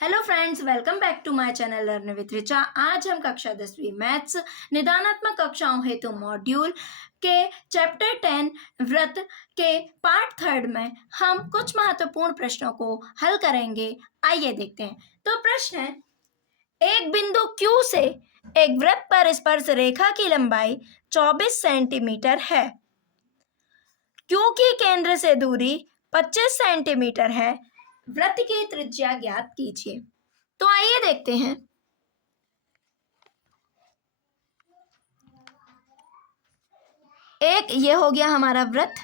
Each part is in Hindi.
Hello friends, welcome back to my channel learn with Richa. आज हम कक्षा 10वीं मैथ्स निदानात्मक कक्षाओं हेतु मॉड्यूल के चैप्टर 10 व्रत के पार्ट 3 में हम कुछ महत्वपूर्ण प्रश्नों को हल करेंगे। आइए देखते हैं। तो प्रश्न है, एक बिंदु Q से एक वृत्त पर स्पर्श रेखा की लंबाई 24 सेंटीमीटर है। Q की केंद्र से दूरी 25 सेंटीमीटर है। वृत्त की त्रिज्या ज्ञात कीजिए। तो आइए देखते हैं। एक ये हो गया हमारा वृत्त।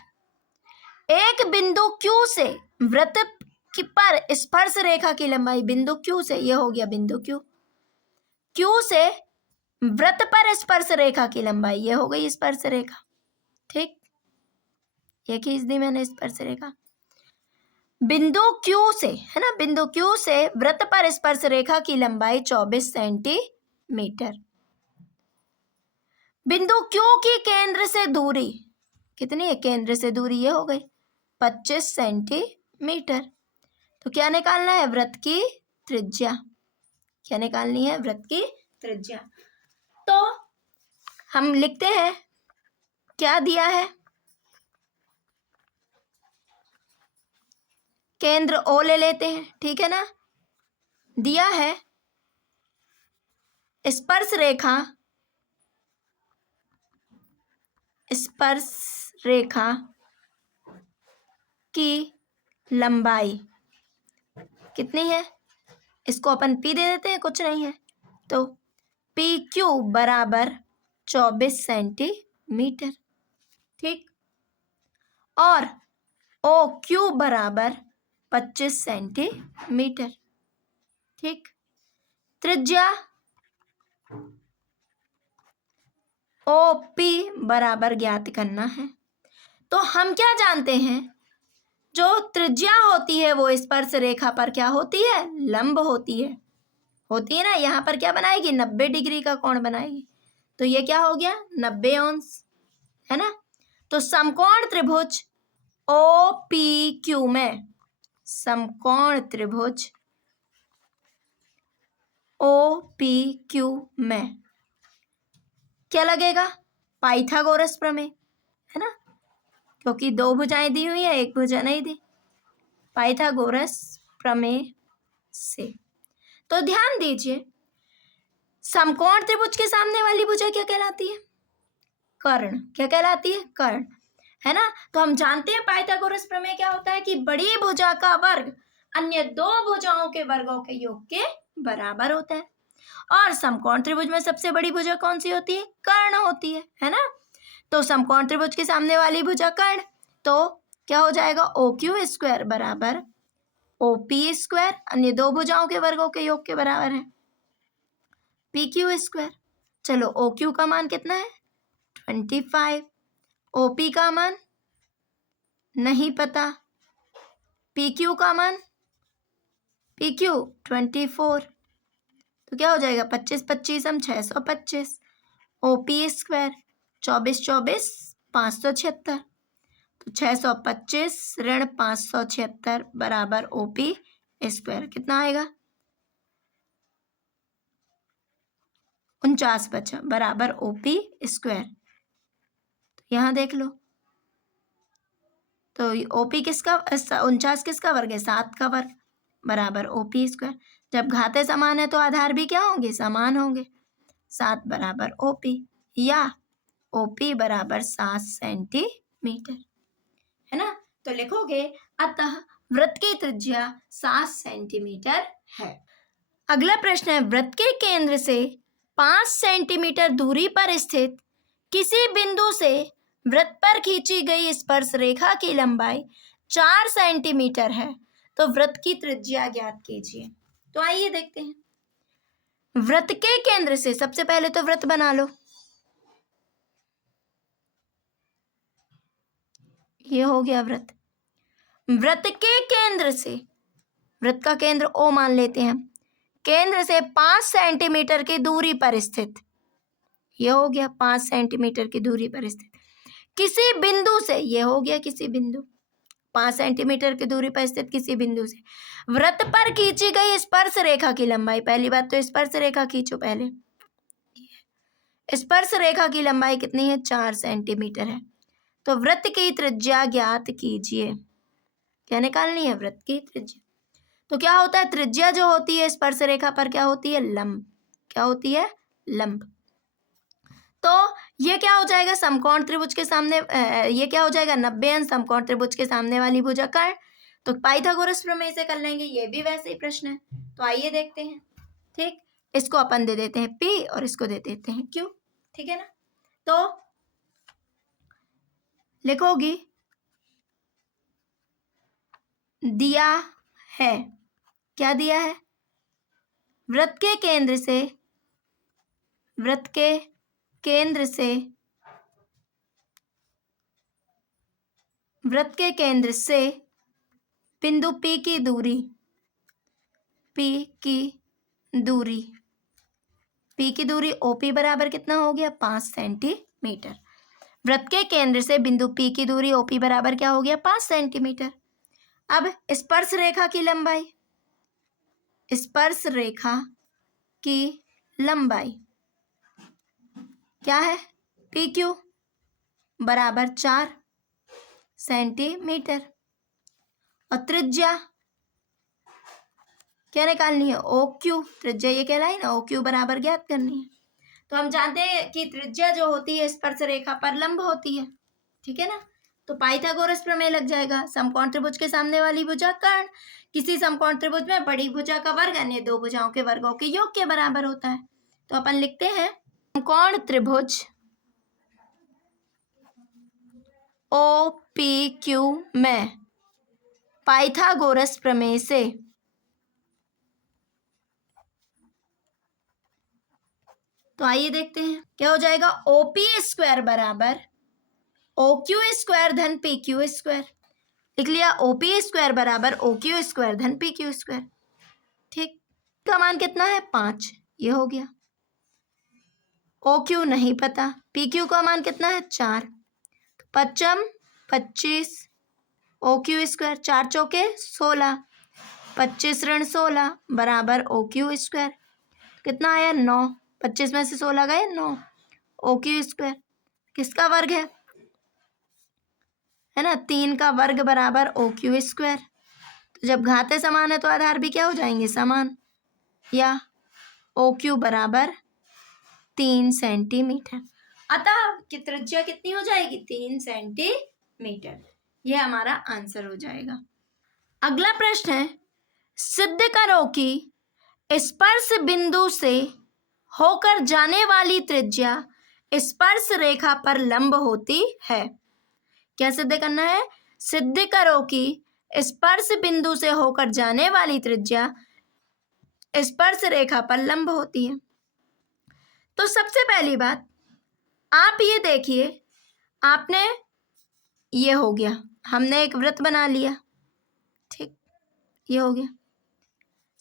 एक बिंदु Q से वृत्त पर स्पर्श रेखा की लंबाई बिंदु Q से, ये हो गया बिंदु Q से वृत्त पर स्पर्श रेखा की लंबाई, ये हो गई स्पर्श रेखा। ठीक, ये खींच दी मैंने स्पर्श रेखा। बिंदु Q से, है ना, बिंदु Q से वृत्त पर स्पर्श रेखा की लंबाई 24 सेंटीमीटर। बिंदु Q की केंद्र से दूरी कितनी है? केंद्र से दूरी ये हो गई 25 सेंटीमीटर। तो क्या निकालना है? वृत्त की त्रिज्या। क्या निकालनी है? वृत्त की त्रिज्या। तो हम लिखते हैं, क्या दिया है? केंद्र O ले लेते हैं, ठीक है ना। दिया है स्पर्श रेखा की लंबाई कितनी है? इसको अपन P दे देते हैं, कुछ नहीं है। तो PQ बराबर 24 सेंटीमीटर। ठीक, और OQ बराबर 25 सेंटीमीटर। ठीक, त्रिज्या OP बराबर ज्ञात करना है। तो हम क्या जानते हैं? जो त्रिज्या होती है वो स्पर्श रेखा पर क्या होती है? लंब होती है ना। यहाँ पर क्या बनाएगी? 90 डिग्री का कोण बनाएगी। तो ये क्या हो गया? 90 अंश, है ना। तो समकोण त्रिभुज OPQ में, समकोण त्रिभुज OPQ में क्या लगेगा? पाइथागोरस प्रमेय, है ना, क्योंकि दो भुजाएं दी हुई है, एक भुजा नहीं दी। पाइथागोरस प्रमेय से। तो ध्यान दीजिए, समकोण त्रिभुज के सामने वाली भुजा क्या कहलाती है? कर्ण। क्या कहलाती है? कर्ण, है ना। तो हम जानते हैं पाइथागोरस प्रमेय क्या होता है कि बड़ी भुजा का वर्ग अन्य दो भुजाओं के वर्गों के योग के बराबर होता है। और समकोण त्रिभुज में सबसे बड़ी भुजा कौन सी होती है? कर्ण होती है ना। तो समकोण त्रिभुज के सामने वाली भुजा कर्ण, तो क्या हो जाएगा? OQ स्क्वायर बराबर OP स्क्वायर, अन्य दो भुजाओं के वर्गों के योग के बराबर है PQ स्क्वायर। चलो, OQ का मान कितना है? 25। OP का मान नहीं पता। PQ का मान, PQ 24। तो क्या हो जाएगा? 25 25 हम 625। OP square 24 24 576। तो 625 ऋण 576 बराबर OP स्क्वायर। कितना आएगा? 49 बचा, बराबर OP स्क्वायर। यहाँ देख लो, तो OP किसका? 49 किसका वर्ग है? 7 का वर्ग, बराबर OP स्क्वायर। जब घातें समान है तो आधार भी क्या होंगे? समान होंगे। 7 बराबर OP, या OP बराबर 7 सेंटीमीटर, है ना। तो लिखोगे, अतः वृत्त की त्रिज्या 7 सेंटीमीटर है। अगला प्रश्न है, वृत्त के केंद्र से 5 सेंटीमीटर दूरी पर स्थित किसी बिंदु से वृत्त पर खींची गई स्पर्श रेखा की लंबाई 4 सेंटीमीटर है। तो वृत्त की त्रिज्या ज्ञात कीजिए। तो आइए देखते हैं। वृत्त के केंद्र से, सबसे पहले तो वृत्त बना लो। ये हो गया वृत्त। वृत्त के केंद्र से, वृत्त का केंद्र O मान लेते हैं, केंद्र से 5 सेंटीमीटर की दूरी पर स्थित, ये हो गया 5 सेंटीमीटर की दूरी पर स्थित किसी बिंदु से, ये हो गया किसी बिंदु, 5 सेंटीमीटर की दूरी पर स्थित किसी बिंदु से वृत्त पर खींची गई स्पर्श रेखा की लंबाई, पहली बात तो स्पर्श रेखा खींचो पहले, स्पर्श रेखा की लंबाई कितनी है, 4 सेंटीमीटर है। तो वृत्त की त्रिज्या ज्ञात कीजिए, क्या निकालनी है, वृत्त की त्रिज्या। तो क्या होता है, त्रिज्या जो होती है स्पर्श रेखा पर क्या होती है, लंब, क्या होती है, लंब। तो ये क्या हो जाएगा, समकोण त्रिभुज के सामने ये क्या हो जाएगा, 90 अंश समकोण त्रिभुज के सामने वाली भुजा का है। तो पाइथागोरस प्रमेय से कर लेंगे, ये भी वैसे ही प्रश्न है। तो आइए देखते हैं। ठीक, इसको अपन दे देते हैं P और इसको दे देते हैं Q, ठीक है ना। तो लिखोगी, दिया है, क्या दिया है, वृत्त के केंद्र से, वृत्त के केंद्र से, वृत्त के केंद्र से बिंदु P की दूरी, P की दूरी, P की दूरी OP बराबर कितना हो गया, 5 सेंटीमीटर। वृत्त के केंद्र से बिंदु P की दूरी OP बराबर क्या हो गया, 5 सेंटीमीटर। अब स्पर्श रेखा की लंबाई, स्पर्श रेखा की लंबाई क्या है, PQ बराबर 4 सेंटीमीटर। और त्रिज्या क्या निकालनी है, OQ, त्रिज्या ये कहलाई ना, OQ बराबर ज्ञात करनी है। तो हम जानते हैं कि त्रिज्या जो होती है स्पर्श रेखा पर लंब होती है, ठीक है ना। तो पाइथागोरस प्रमेय लग जाएगा, समकोण त्रिभुज के सामने वाली भुजा कर्ण किसी समकोण त्रिभुज में बड़ी भुजा का वर्ग अन्य दो भुजाओं के वर्गों के योग के बराबर होता है। तो अपन लिखते हैं, समकोण त्रिभुज OPQ में पाइथागोरस प्रमेय से तो आइए देखते हैं क्या हो जाएगा, OP स्क्वायर बराबर OQ स्क्वायर धन PQ स्क्वायर। लिख लिया, OP स्क्वायर बराबर OQ स्क्वायर धन PQ स्क्वायर। ठीक, का मान कितना है, 5, ये हो गया। OQ नहीं पता, PQ का मान कितना है, 4, 5 25, OQ स्क्वायर 4 चौके 16, 25 ऋण 16 बराबर OQ स्क्वायर, कितना आया, 9, 25 में से 16 गए 9, OQ स्क्वायर किसका वर्ग है ना, 3 का वर्ग बराबर OQ स्क्वायर। तो जब घातें समान है तो आधार भी क्या हो जाएंगे, समान, या OQ बराबर 3 सेंटीमीटर। अतः कि त्रिज्या कितनी हो जाएगी, 3 सेंटीमीटर। यह हमारा आंसर हो जाएगा। अगला प्रश्न है, सिद्ध करो कि स्पर्श बिंदु से होकर जाने वाली त्रिज्या स्पर्श रेखा पर लंब होती है। क्या सिद्ध करना है, सिद्ध करो कि स्पर्श बिंदु से होकर जाने वाली त्रिज्या स्पर्श रेखा पर लंब होती है। तो सबसे पहली बात आप ये देखिए, आपने ये हो गया, हमने एक वृत्त बना लिया, ठीक, ये हो गया।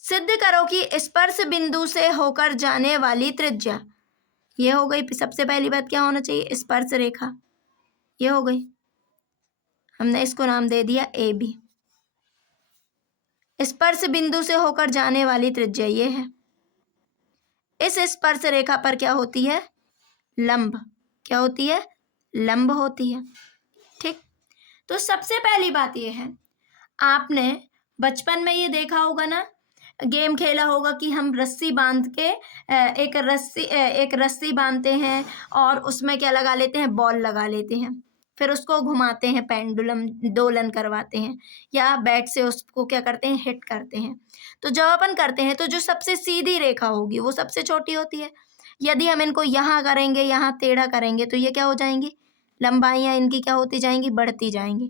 सिद्ध करो कि स्पर्श बिंदु से होकर जाने वाली त्रिज्या, ये हो गई। सबसे पहली बात क्या होना चाहिए, स्पर्श रेखा, ये हो गई। हमने इसको नाम दे दिया AB। स्पर्श बिंदु से होकर जाने वाली त्रिज्या ये है। इस स्पर्श रेखा पर क्या होती है, लंब, क्या होती है, लंब होती है। ठीक, तो सबसे पहली बात ये है, आपने बचपन में ये देखा होगा ना, गेम खेला होगा कि हम रस्सी बांध के एक रस्सी बांधते हैं और उसमें क्या लगा लेते हैं, बॉल लगा लेते हैं, फिर उसको घुमाते हैं, पेंडुलम दोलन करवाते हैं, या बैट से उसको क्या करते हैं, हिट करते हैं। तो जब अपन करते हैं तो जो सबसे सीधी रेखा होगी वो सबसे छोटी होती है। यदि हम इनको यहाँ करेंगे, यहाँ टेढ़ा करेंगे, तो ये क्या हो जाएंगी, लंबाइयाँ इनकी क्या होती जाएंगी, बढ़ती जाएंगी।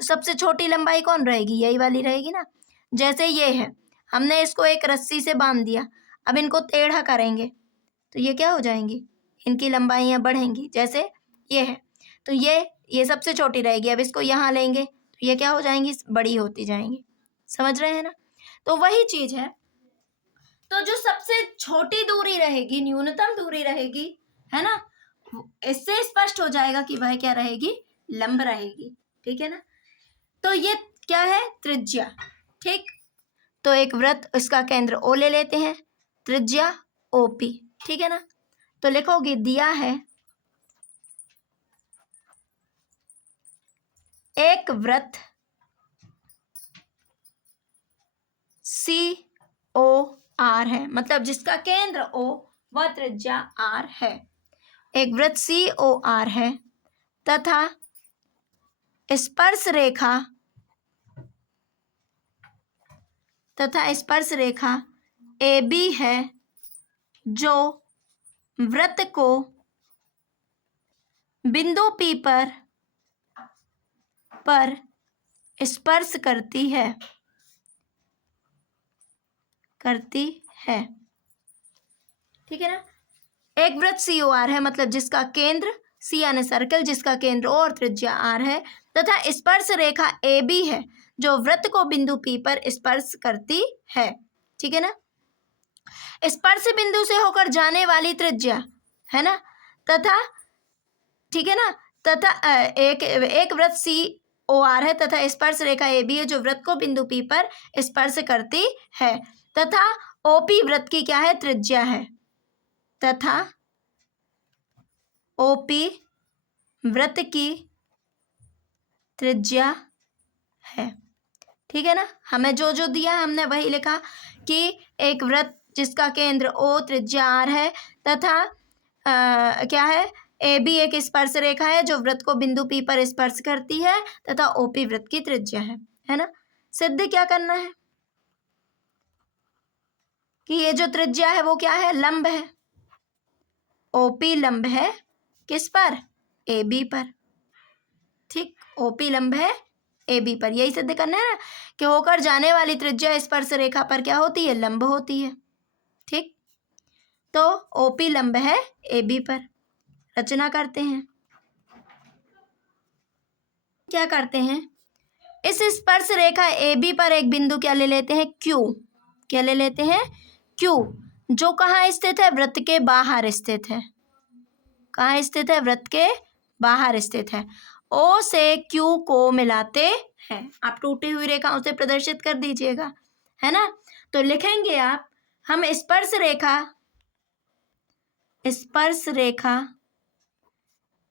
तो सबसे छोटी लंबाई कौन रहेगी, यही वाली रहेगी ना। जैसे ये है, हमने इसको एक रस्सी से बांध दिया, अब इनको टेढ़ा करेंगे तो ये क्या हो जाएंगी, इनकी लंबाइयाँ बढ़ेंगी। जैसे ये है, तो ये सबसे छोटी रहेगी, अब इसको यहाँ लेंगे तो ये क्या हो जाएंगी, बड़ी होती जाएंगी। समझ रहे हैं ना। तो वही चीज है, तो जो सबसे छोटी दूरी रहेगी, न्यूनतम दूरी रहेगी, है ना, इससे स्पष्ट हो जाएगा कि वह क्या रहेगी, लंब रहेगी। ठीक है ना। तो ये क्या है? त्रिज्या। ठीक, तो एक वृत्त, इसका केंद्र O ले लेते हैं, त्रिज्या OP। ठीक है ना, तो लिखोगे दिया है एक वृत्त COR है, मतलब जिसका केंद्र O व त्रिज्या R है। एक वृत्त COR है तथा स्पर्श रेखा AB है जो वृत्त को बिंदु P पर स्पर्श करती है। ठीक है ना, एक वृत्त COR है, मतलब जिसका केंद्र C यानी सर्कल, जिसका केंद्र O और त्रिज्या R है, तथा स्पर्श रेखा AB है जो वृत्त को बिंदु P पर स्पर्श करती है। ठीक है ना, स्पर्श बिंदु से होकर जाने वाली त्रिज्या है ना, तथा ठीक है ना, तथा एक वृत्त COR है तथा स्पर्श रेखा AB है जो वृत्त को बिंदु P पर स्पर्श करती है, तथा OP वृत्त की क्या है? त्रिज्या है, तथा OP वृत्त की त्रिज्या है। ठीक है ना, हमें जो जो दिया है हमने वही लिखा कि एक वृत्त जिसका केंद्र O त्रिज्या R है तथा क्या है? AB एक स्पर्श रेखा है जो वृत्त को बिंदु P पर स्पर्श करती है तथा OP वृत्त की त्रिज्या है ना। सिद्ध क्या करना है कि ये जो त्रिज्या है वो क्या है? लंब है। OP लंब है किस पर? AB पर। ठीक, OP लंब है AB पर, यही सिद्ध करना है ना कि होकर जाने वाली त्रिज्या स्पर्श रेखा पर क्या होती है? लंब होती है। ठीक, तो OP लंब है AB पर। रचना करते हैं, क्या करते हैं? इस स्पर्श रेखा AB पर एक बिंदु क्या ले लेते हैं? Q। क्या ले लेते हैं? Q, जो कहाँ स्थित है? वृत्त के बाहर स्थित है। कहाँ स्थित है? वृत्त के बाहर स्थित है। O से Q को मिलाते हैं। आप टूटी हुई रेखाओं से प्रदर्शित कर दीजिएगा, है ना। तो लिखेंगे आप, हम स्पर्श रेखा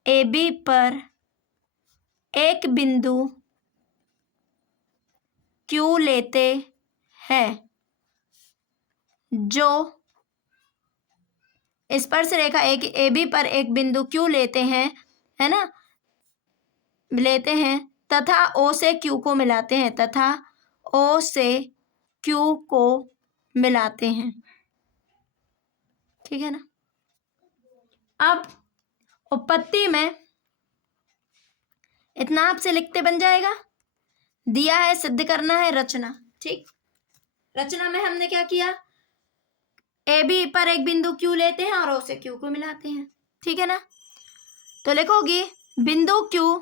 AB पर एक बिंदु Q लेते हैं, जो स्पर्श रेखा AB पर एक बिंदु Q लेते हैं, है ना, लेते हैं तथा O से Q को मिलाते हैं, तथा O से Q को मिलाते हैं। ठीक है ना, अब उपपत्ति में इतना आपसे लिखते बन जाएगा। दिया है, सिद्ध करना है, रचना। ठीक, रचना में हमने क्या किया? AB पर एक बिंदु Q लेते हैं और O से Q को मिलाते हैं। ठीक है ना, तो लिखोगी बिंदु Q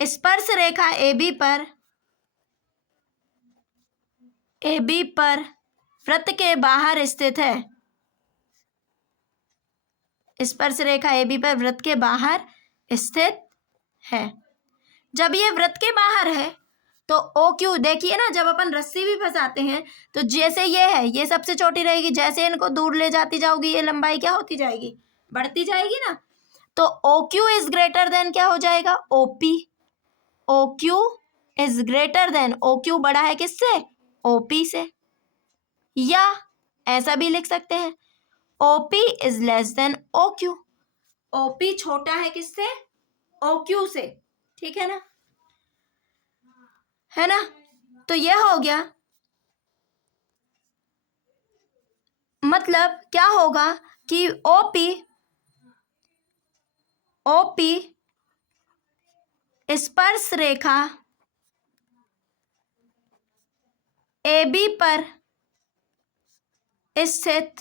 स्पर्श रेखा AB पर वृत्त के बाहर स्थित है। स्पर्श रेखा AB पर वृत्त के बाहर स्थित है। जब ये वृत्त के बाहर है तो OQ, देखिए ना, जब अपन रस्सी भी फंसाते हैं तो जैसे ये है, ये सबसे छोटी रहेगी, जैसे इनको दूर ले जाती जाओगी ये लंबाई क्या होती जाएगी? बढ़ती जाएगी ना। तो OQ इज ग्रेटर देन क्या हो जाएगा? OP। OQ is greater than, OQ बड़ा है किससे? OP से। या ऐसा भी लिख सकते हैं, OP is less than OQ। OP छोटा है किससे? OQ से। ठीक है ना, है ना। तो यह हो गया, मतलब क्या होगा कि OP स्पर्श रेखा AB पर स्थित,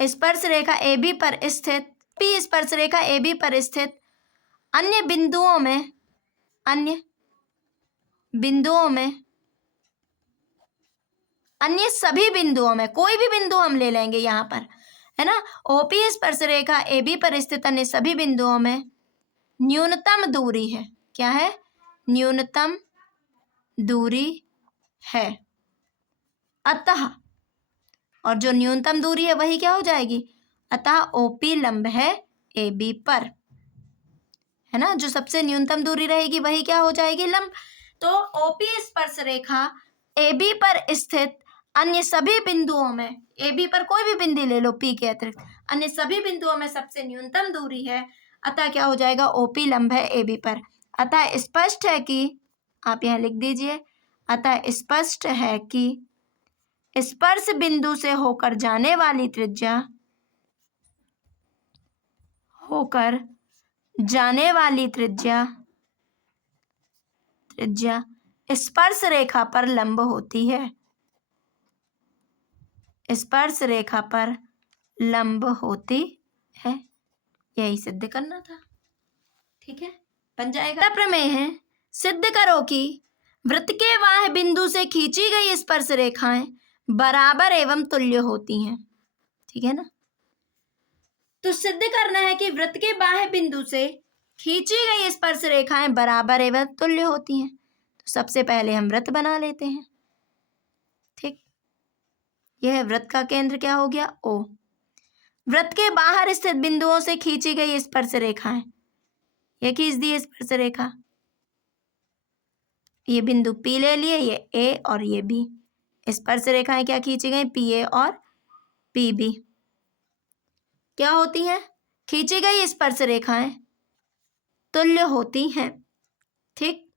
स्पर्श रेखा AB पर स्थित, P स्पर्श रेखा AB पर स्थित अन्य बिंदुओं में अन्य सभी बिंदुओं में, कोई भी बिंदु हम ले लेंगे यहाँ पर, है ना। OP स्पर्श रेखा AB पर स्थित अन्य सभी बिंदुओं में न्यूनतम दूरी है। क्या है? न्यूनतम दूरी है। अतः, और जो न्यूनतम दूरी है वही क्या हो जाएगी? अतः ओपी लंब है AB पर, है ना। जो सबसे न्यूनतम दूरी रहेगी वही क्या हो जाएगी? लंब। तो ओपी स्पर्श रेखा AB पर स्थित अन्य सभी बिंदुओं में, AB पर कोई भी बिंदु ले लो P के अतिरिक्त, अन्य सभी बिंदुओं में सबसे न्यूनतम दूरी है। अतः क्या हो जाएगा? OP लंब है AB पर। अतः स्पष्ट है कि, आप यहाँ लिख दीजिए, अतः स्पष्ट है कि स्पर्श बिंदु से होकर जाने वाली त्रिज्या, होकर जाने वाली त्रिज्या स्पर्श रेखा पर लंब होती है। स्पर्श रेखा पर लंब होती है। यही सिद्ध करना था। ठीक है, बन जाएगा। प्रमेय है, सिद्ध करो कि वृत्त के बाह्य बिंदु से खींची गई स्पर्श रेखाएं बराबर एवं तुल्य होती हैं। ठीक है ना। तो सिद्ध करना है कि वृत्त के बाह्य बिंदु से खींची गई स्पर्श रेखाएं बराबर एवं तुल्य होती हैं। तो सबसे पहले हम वृत्त बना लेते हैं। ठीक, यह वृत्त का केंद्र क्या हो गया? O। वृत्त के बाहर स्थित बिंदुओं से खींची गई स्पर्श रेखाएं, ये खींच दी स्पर्श रेखा, ये बिंदु P ले लिए, ये A और ये B। स्पर्श रेखाएं क्या खींची गई? PA और PB। क्या होती हैं? खींची गई स्पर्श रेखाएं तुल्य होती हैं। ठीक,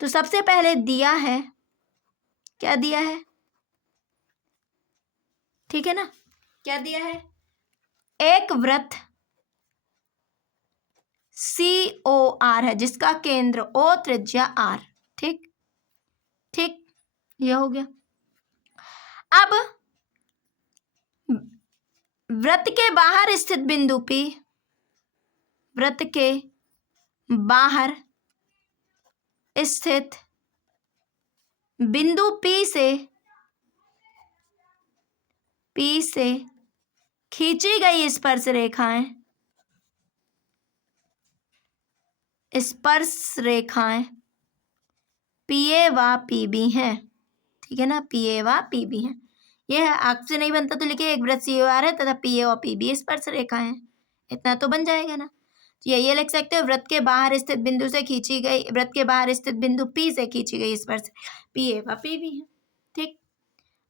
तो सबसे पहले दिया है, क्या दिया है? ठीक है ना, क्या दिया है? एक वृत्त COR है जिसका केंद्र O, त्रिज्या R। ठीक ठीक, यह हो गया। अब वृत्त के बाहर स्थित बिंदु P, वृत्त के बाहर स्थित बिंदु P से खींची गई स्पर्श रेखाएं PA व PB हैं। ठीक है ना, PA व PB हैं। यह आपसे नहीं बनता तो लिखिए, एक वृत्त COR है तथा PA और PB स्पर्श रेखाएं हैं। इतना तो बन जाएगा ना। तो ये लिख सकते हो, वृत्त के बाहर स्थित बिंदु से खींची गई, वृत्त के बाहर स्थित बिंदु P से खींची गई स्पर्श PA व PB है। ठीक,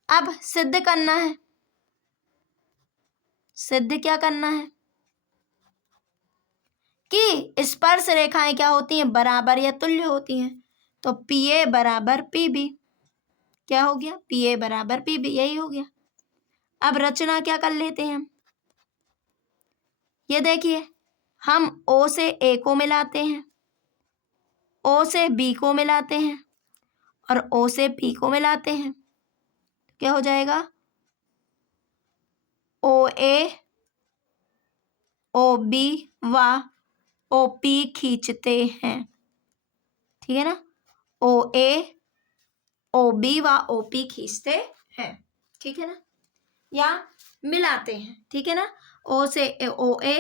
अब सिद्ध करना है। सिद्ध क्या करना है? कि स्पर्श रेखाएं क्या होती हैं? बराबर या तुल्य होती हैं। तो PA बराबर PB, क्या हो गया? PA बराबर PB, यही हो गया। अब रचना क्या कर लेते हैं हम? ये देखिए, हम O से A को मिलाते हैं, O से B को मिलाते हैं और O से P को मिलाते हैं। क्या हो जाएगा? OA OB व OP खींचते हैं। ठीक है ना, OA OB व OP खींचते हैं। ठीक है ना, या मिलाते हैं। ठीक है ना, O से OA,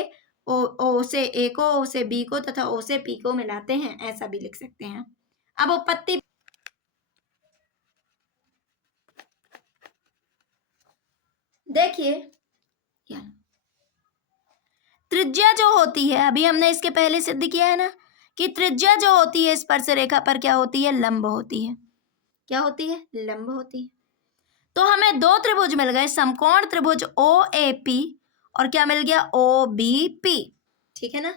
O से A को, O से B को तथा O से P को मिलाते हैं, ऐसा भी लिख सकते हैं। अब उपपत्ति देखिए, त्रिज्या जो होती है, अभी हमने इसके पहले सिद्ध किया है ना कि त्रिज्या जो होती है स्पर्श रेखा पर क्या होती है? लंब होती है। क्या होती है? लंब होती है। तो हमें दो त्रिभुज मिल गए, समकोण त्रिभुज OAP और क्या मिल गया? OBP। ठीक है ना,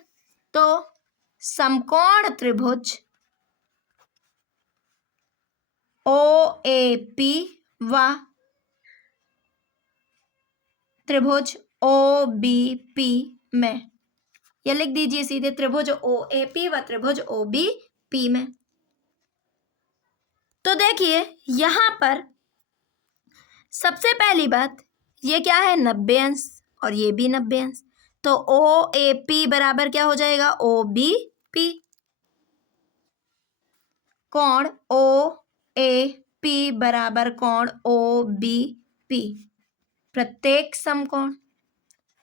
तो समकोण त्रिभुज OAP व त्रिभुज OBP में, यह लिख दीजिए सीधे, त्रिभुज OAP व त्रिभुज OBP में। तो देखिए यहां पर सबसे पहली बात, ये क्या है? 90 अंश और ये भी 90 अंश। तो OAP बराबर क्या हो जाएगा? OBP। कोण OAP बराबर कोण OBP, प्रत्येक समकोण।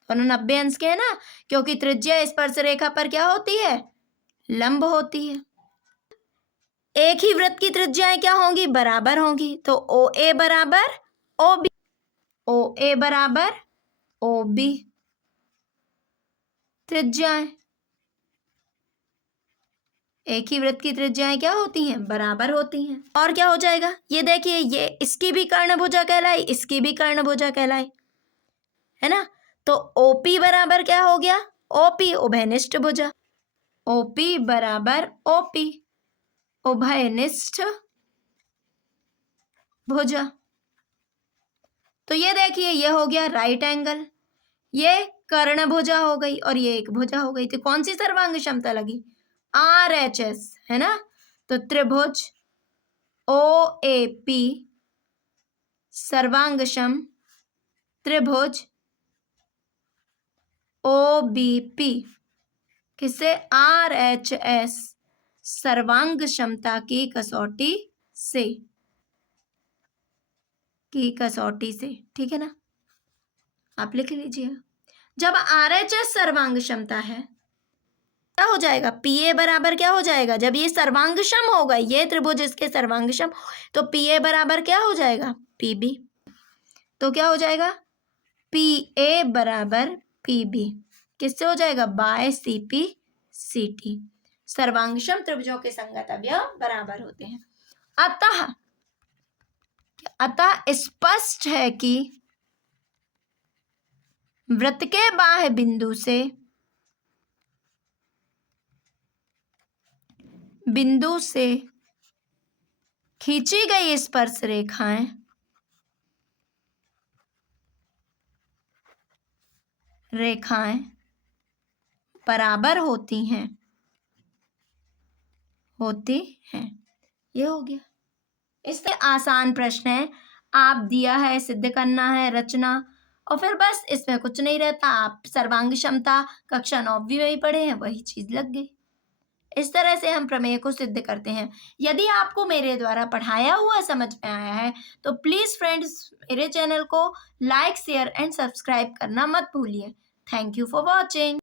और 90 अंश के है ना, क्योंकि त्रिज्या स्पर्श रेखा पर क्या होती है, लंब होती है। एक ही वृत्त की त्रिज्याएं क्या होंगी, बराबर होंगी। तो ओ ए बराबर ओ बी, ओ ए बराबर ओ बी त्रिज्याएं, एक ही वृत्त की त्रिज्याएं क्या होती हैं, बराबर होती हैं। और क्या हो जाएगा, ये देखिए, ये इसकी भी कर्णभुजा कहलाई, इसकी भी कर्णभुजा कहलाई, है ना। तो ओपी बराबर क्या हो गया, ओपी उभयनिष्ठ भुजा, ओपी बराबर ओपी उभयनिष्ठ भुजा। तो ये देखिए, ये हो गया राइट एंगल, ये कर्ण भुजा हो गई और ये एक भुजा हो गई। तो कौन सी सर्वांग क्षमता लगी, RHS, है ना। तो त्रिभुज OAP सर्वांगक्षम त्रिभुज OBP किससे, RHS सर्वांग क्षमता की कसौटी से, ठीक है ना, आप लिख लीजिए। जब RHS सर्वांग क्षमता है, क्या हो जाएगा, PA बराबर क्या हो जाएगा, जब ये सर्वांगक्षम होगा, ये त्रिभुज इसके सर्वांगक्षम, तो PA बराबर क्या हो जाएगा, PB। तो क्या हो जाएगा, PA बराबर PB किससे हो जाएगा, बाय CP CT। सर्वांगक्षम त्रिभुजों के संगत अवयव बराबर होते हैं। अतः स्पष्ट है कि वृत्त के बाह्य बिंदु से खींची गई स्पर्श रेखाएं बराबर होती हैं। ये हो गया। इससे आसान प्रश्न है, आप दिया है, सिद्ध करना है, रचना, और फिर बस इसमें कुछ नहीं रहता। आप सर्वांग क्षमता कक्षा 9वीं में ही पढ़े हैं, वही चीज लग गई। इस तरह से हम प्रमेय को सिद्ध करते हैं। यदि आपको मेरे द्वारा पढ़ाया हुआ समझ में आया है तो प्लीज फ्रेंड्स मेरे चैनल को लाइक, शेयर एंड सब्सक्राइब करना मत भूलिए। Thank you for watching.